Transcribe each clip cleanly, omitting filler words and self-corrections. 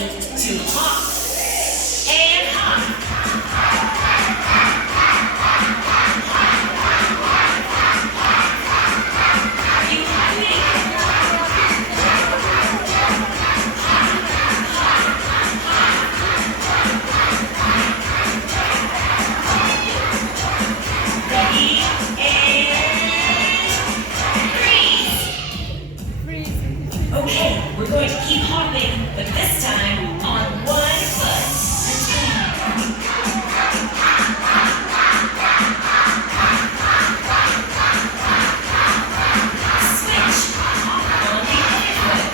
ready to hop and hop. Are you hopping? Ready and freeze. Okay, we're going to keep hopping, but this time on one foot. Switch. Hop on the other foot.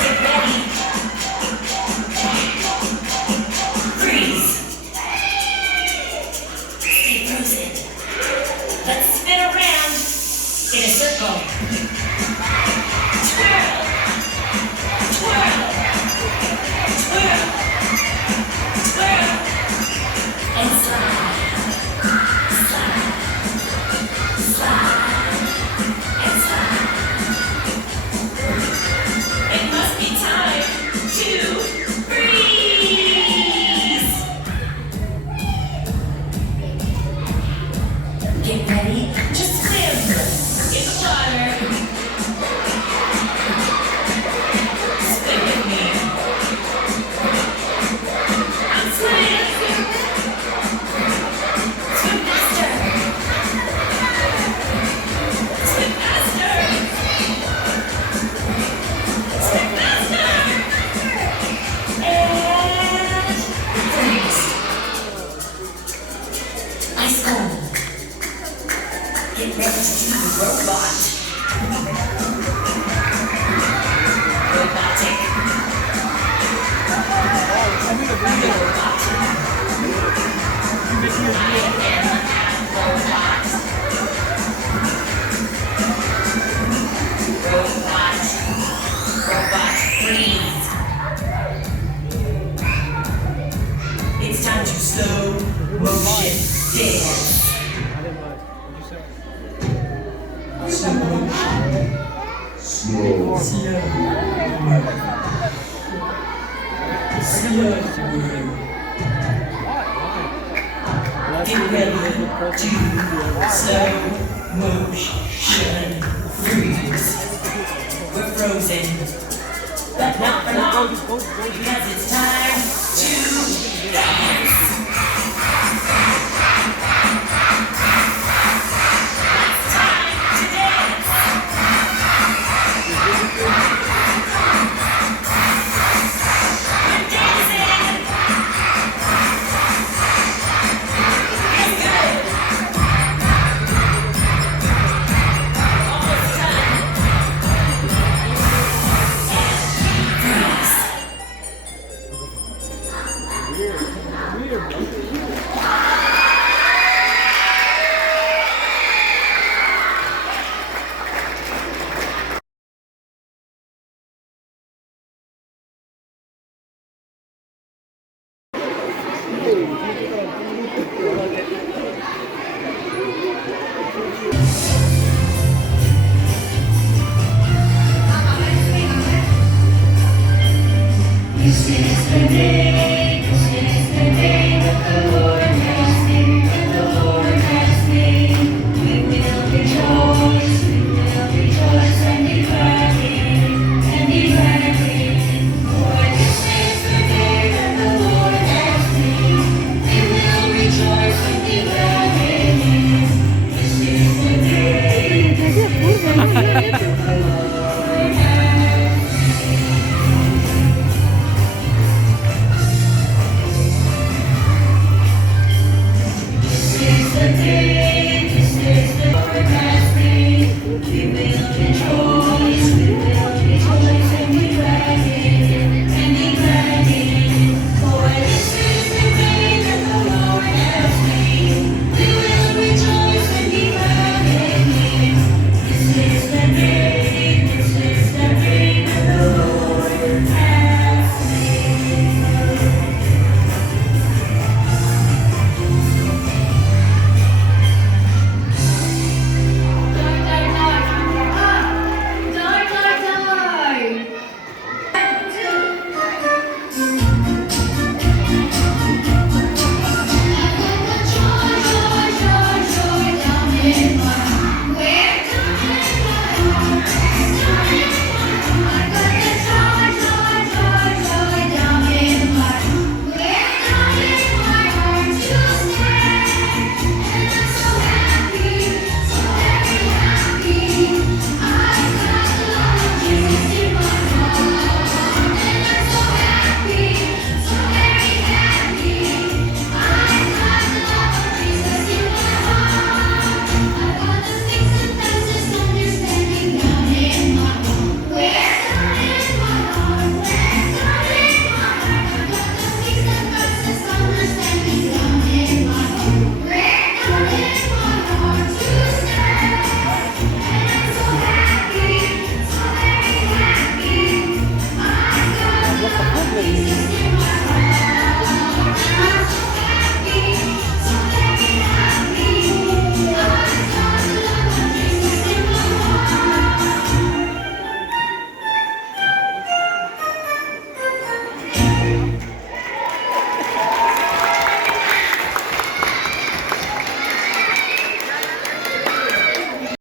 Get ready. Freeze. Stay frozen. Let's spin around in a circle. Twirl, twirl, twirl, twirl, and slide, slide, slide, and slide. It must be time to freeze. Get ready to swim in the water. Swim with me. I'm swimming. Swim faster. Swim faster. Swim faster. And freeze. Ice cold. Get ready to do the robot. Robotic. Robot. I am a robot. Robot. Robot freeze. It's time to slow motion dance. Get ready to slow motion freeze. We're frozen, but not for long, because it's time to dance.